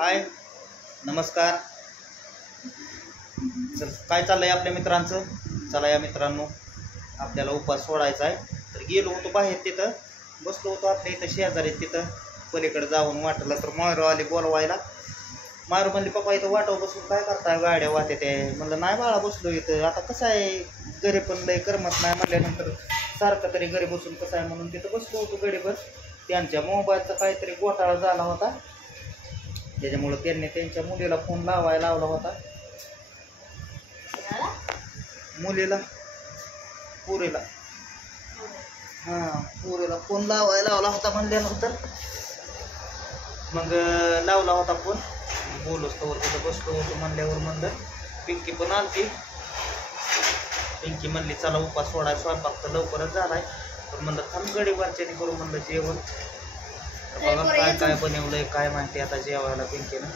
हाय नमस्कार. तर काय चाललंय आपल्या मित्रांचं? चला या मित्रांनो, आपल्याला उपास सोडायचा आहे. तर गेलो होतो बाहेर, तिथं बसलो होतो आपल्या इथं शेजारी. तिथं पलीकडे जाऊन वाटलं तर मायरू आली बोलवायला. मायरू म्हणली पप्पा इथं वाटावर बसून काय करताय, गाड्या वाहते ते. म्हणलं नाही बाळा बसलो इथं. आता कसं आहे घरी पण लय करमत नाही म्हणल्यानंतर सारखं तरी घरी बसून कसं आहे म्हणून तिथं बसलो होतो गडीभर. त्यांच्या मोबाईलचा काहीतरी घोटाळा झाला होता, त्याच्यामुळं त्यांनी त्यांच्या मुलीला फोन लावायला लावला होता. मुलीला पुरीला पुरीला फोन लावायला लावला होता. म्हणल्यानंतर मग लावला होता फोन. बोलूच तर तिथं बसलो होतो. म्हणल्यावर म्हणलं पिंकी पण आलती. पिंकी म्हणली चला उपास सोडाय, स्वयंपाक तर लवकरच झालाय. तर म्हणलं थांब गडी वाचनी करू म्हणलं जेवण. बघा काय काय बनवलंय काय माहिती आता जेवायला पिंकीनं.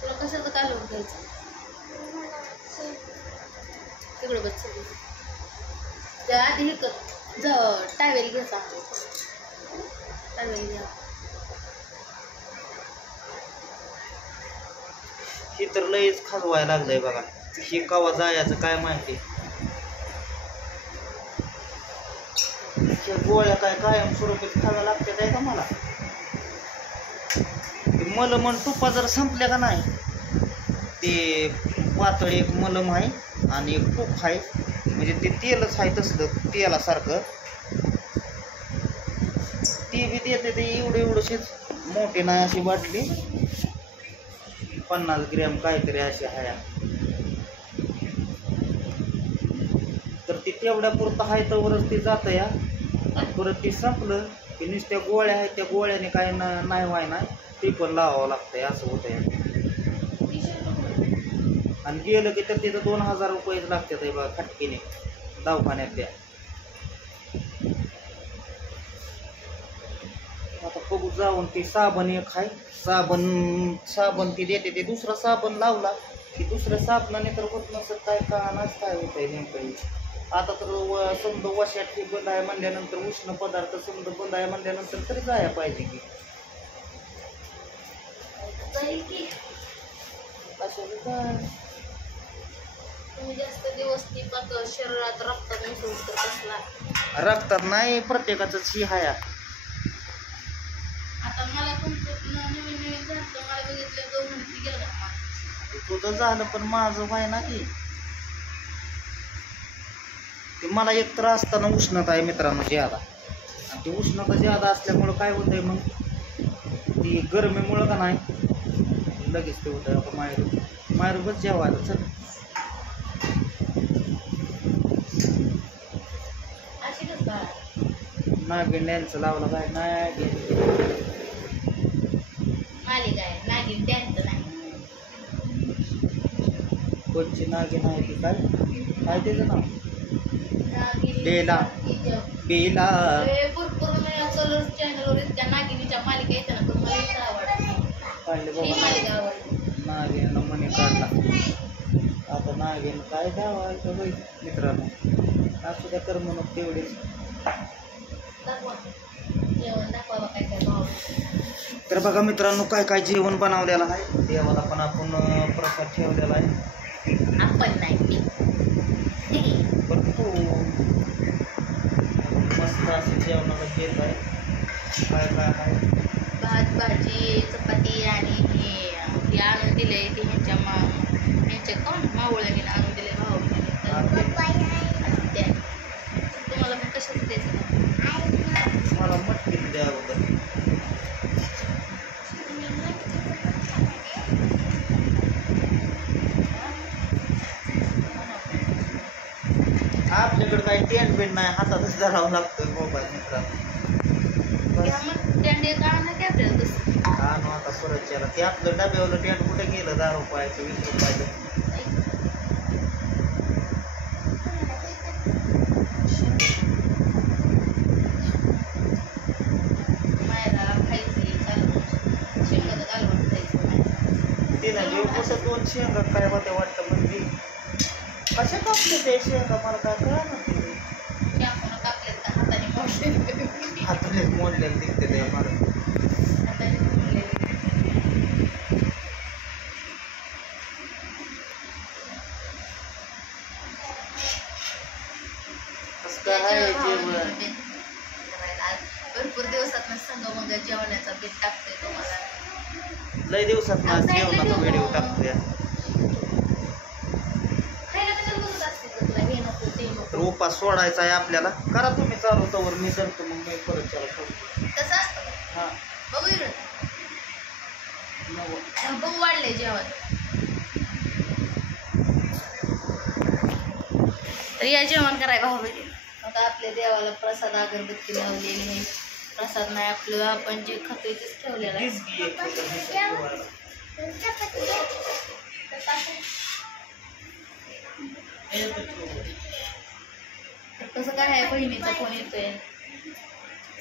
तुला कशाचं कालवून घ्यायचं तिकडे बस. त्या आधी हे कर, टावेल घ्यायचा. टावेल घ्या. ही तर लयच खाजवायला लागलंय बघा. ही कवा जायचं काय माहिती. गोळ्या काय कायम स्वरूपीत खाव्या लागतात आहे का मला. ते मलम आणि तुपा जर संपल्या का नाही, ते पातळ एक मलम आहे आणि एक तूप आहे. म्हणजे ते तेलच आहे तसलं तेलासारखं. ती बी देते ते एवढेशीच मोठी नाही अशी बाटली, 50 ग्रॅम काहीतरी अशी आहे. तर ती तेवढ्या पुरतं आहे तवरच ती जातं या. आणि परत ती संपलं की नुसत्या गोळ्या आहेत, त्या गोळ्याने काय नाही व्हाय नाही, ती पण लावावं लागतंय. असं होतंय. आणि गेलं की तर तिथं 2000 रुपयेच लागतात आहे बघा खटकीने दवाखान्यातल्या. आता बघू जाऊन. ती साबण एक आहे, साबण ती देते. ते दुसरा साबण लावला की दुसऱ्या साबणाने तर होत नसत काय का नाच काय होत आहे नेमकं. आता तर समजा वशात बंद आहे म्हणल्यानंतर, उष्ण पदार्थ समजा बंद आहे म्हणल्यानंतर तरी जायला पाहिजे की. तुम्ही जास्त दिवस ती शरीरात रक्तात मिसळून तर कसला रक्तात नाही, प्रत्येकाचंच ही हाया. आता मला तुमचं नवीन नवीन झालं, मला बघितलं 2 मिनिट गेलं. तुझं झालं पण माझं व्हाय ना की. मला एक तर असताना उष्णता आहे मित्रांनो ज्यादा. आणि ती उष्णता ज्यादा असल्यामुळं काय होतंय मग, ती गरमीमुळं का नाही लगेच ते होतं. आता मायरू बस जेवायला चल. नागिन डॅन्स लावला काय. नागिन डॅन्स नाही. कोणची नागिन आहे ती? काय त्याचं नाव? बेला. भरपूर कलर चॅनलवर इतक्या नागिनीच्या मालिका येतात ना, तुम्हाला आवडते. नागिन मनी काढला. आता नागिन काय दावायचं बाई मित्रांनो. असू द्या कर म्हणून तेवढेच. तर बघा मित्रांनो काय काय जेवण बनवलेलं आहे. देवाला पण आपण प्रसाद ठेवलेला आहे. आपण नाही पण तू मस्त असं जेवणाला घेत आहे. काय काय आहे? भात भाजी चपाती आणि हे आणून दिले. ते ह्यांच्या कोण मावळ्याने आणून दिले भाऊ. तुम्हाला पण कशाचं द्यायचं? मला मटकीत द्या अगोदर. आपल्याकडे काही टेंट बिंट नाही, हातातच धरावं लागतं मोबाईल मित्रांनो. आणू आता परत त्याला. ते आपलं डब्यावलं टेंट कुठे गेलं? 10 रुपयाचं 20 रुपयाचं. तिला घेऊ कसं 2 शेंगा काय होत्या वाटतं. म्हणजे कशा कापले ते शेंगा मला काय कळलं. हाताने मोडलेलं दिसते ते मला. कसं काय आहे जेवण? भरपूर दिवसात संगमंग जेवणाचा बेत टाकतोय तुम्हाला. लय दिवसात ना जेवणाचा व्हिडिओ टाकतोय. तर उपास सोडायचा आहे आपल्याला. करा तुम्ही चालू तवर मी करतो मग मी परत चला सोडतो. कसं असतं हां बघू इकडं. बघू वाढले जेवण. तर या जेवण कराय भाऊ. आता आपल्या देवाला प्रसाद अगरबत्ती लावलेली आहे. प्रसाद नाही आपलं आपण जे खातोय तेच ठेवलेलं आहे. कसं काय आहे बहिणीचा फोन येतोय.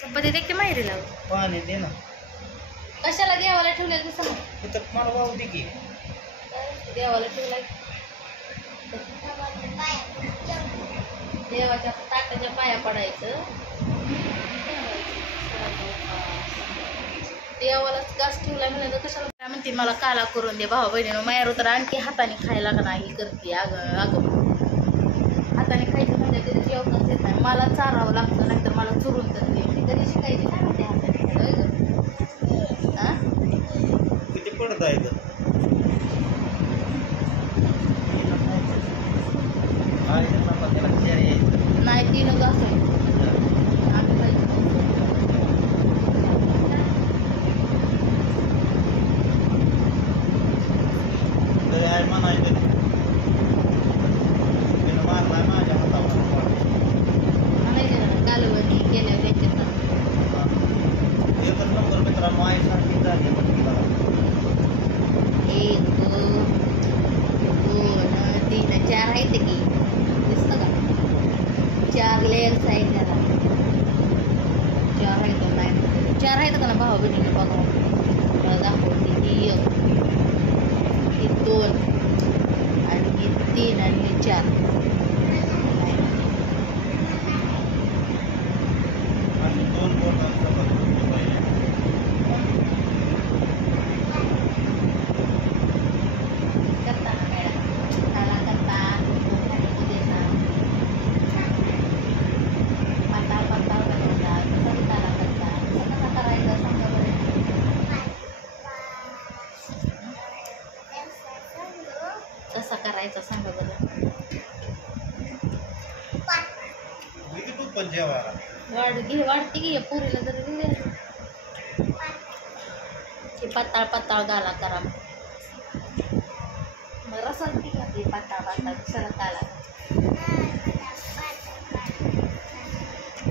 चपाती दे की माहेरी लाव. पाणी दे ना. कशाला देवाला ठेवलेलं तसं मग? तिथं मला वाहू दे की. देवाला ठेवलाय. देवाच्या ताटाच्या पाया पडायचं. देवालाच घास ठेवला म्हणलं तर कशाला काय म्हणते मला काला करून दे भाऊ बहिणीनं. माया तर आणखी हाताने खायला का नाही करते. अगं हाताने खायचं म्हणजे तिथे जेवणच येत नाही. मला चारावं लागतं नाहीतर मला चुरून तर दे. ती कधी शिकायची काय म्हणते हाताने खायला. हां किती पडत आहे नाही तीन घास आहे. आम्ही खायचं आहे म्हणायचं. मारलाय माझ्या हातावर. म्हणायचे ना कालवणी केल्या त्याच्यात. एकच नंबर मित्रांनो आईसारखी झाली. 1 2 3 4 आहेत की दिसतं का? 4 लेयर्स आहेत त्याला. 4 आहेत का नाही? 4 आहेत का ना भाऊ बहिणीने बघा. मला दाखवते ही 1 ही 2 आणि ही 3 आणि ही 4. आणि 2 बोटांचा बदलून पाहिजे. करता ना मॅडम काला करता देता पाताळ पाताळ बनवता. कसं काला करता कसं करायचं सांगा बरं. कसं करायचं सांगा बरं. तू पण जेवायला वाढते की पुरीला जर दिले की पाताळ पाताळ गाला करा. मग रसात ती का ती पाताळ पाताळ कशाला काला.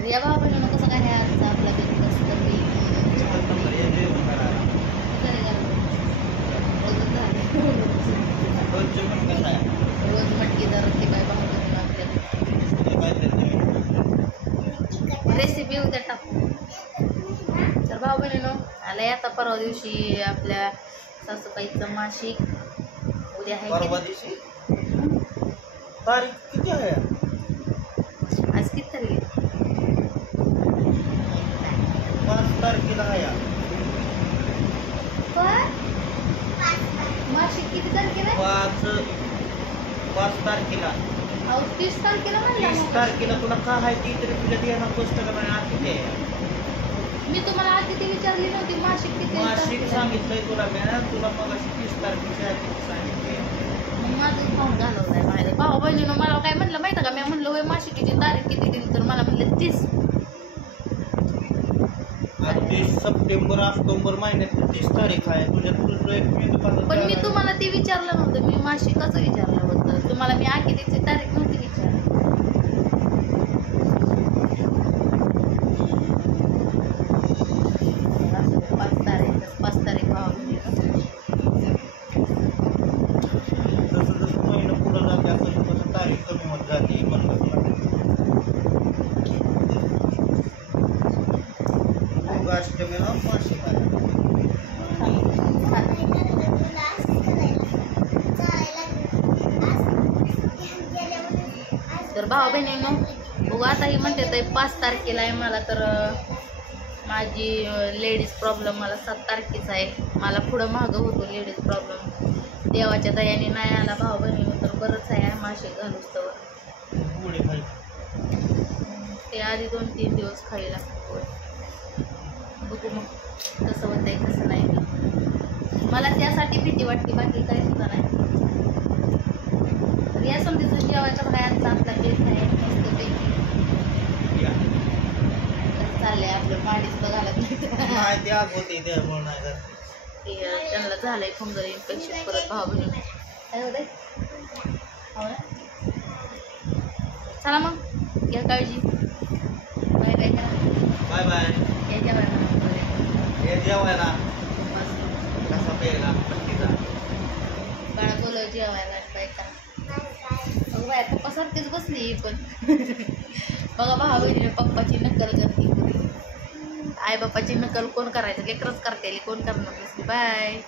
या बाबांना कसं काय आहे आजचं आपला बेत कसं तर रोज मटकी जर ती बाय भाऊ रेसिपी उद्या टाकू. तर भाऊ बहिणीनो आलाय आता परवा दिवशी आपल्या सासूबाईचं मासिक. उद्या आहे परवा दिवशी तारीख किती आहे? आज किती तारीख? 5 तारखेला आहे. मासिक किती तारखेला? 5 तारखेला. 30 तारखेला म्हणला. 30 तारखेला तुला का आहे ती तरी तुझ्या देणार पुस्तकाला आधी आहे. मी तुम्हाला आधी ती विचारली नव्हती मासिक किती मासिक सांगितलंय तुला मी. तुला मग 30 तारखेच्या आधी सांगितले. मग माझं खाऊन घालवलंय माझ्या भाऊ बहिणीनं. मला काय म्हटलं माहिती का? मी म्हणलं होय मासिकीची तारीख किती दिली तर मला म्हणलं 30. अगदी सप्टेंबर ऑक्टोबर महिन्यात 30 तारीख आहे. तुझ्या तुझं एक पण मी तुम्हाला ते विचारलं नव्हतं. मी मासिकाचं विचारलं होतं तुम्हाला. मी आखिरीची तारीख नव्हती विचारली. पाच तारीख भाव जसं जसं महिना पुढं जाते तसं तसं तारीख कमी होत जाते. अष्टमीला मासिक आहे. तर भाऊ बहिणींनो बघू बघू आता ही म्हणते तर 5 तारखेला आहे मला, तर माझी लेडीज प्रॉब्लेम मला 7 तारखेचा आहे. मला पुढं मागं होतो लेडीज प्रॉब्लेम. देवाच्या दयाने नाही आला भाऊ बहिणी तर बरंच आहे. मासे घालूच तर ते आधी 2-3 दिवस खायला बघू मग कसं होतंय कसं नाही. मला त्यासाठी भीती वाटते, बाकी काही सुद्धा नाही. तर या समजीचं जेवायचं काय आजचा आपला बेत आहे मस्तपैकी. चाललंय आपलं पाणी सुद्धा घालत नाही त्यांना झालंय फंगल इन्फेक्शन परत भाऊ बहिणी. काय होतंय हो ना. चला मग घ्या काळजी. बाय बाय करा. Bye bye. या जेवायला बाळा बोलव जेवायला. बाय करा. अगं बाय पप्पासारखीच बसली पण बघा भाऊ बहिणीने पप्पाची नक्कल करते. आई बाप्पाची नक्कल कोण करायचं, लेकरच करते, कोण करणार नसते. बाय.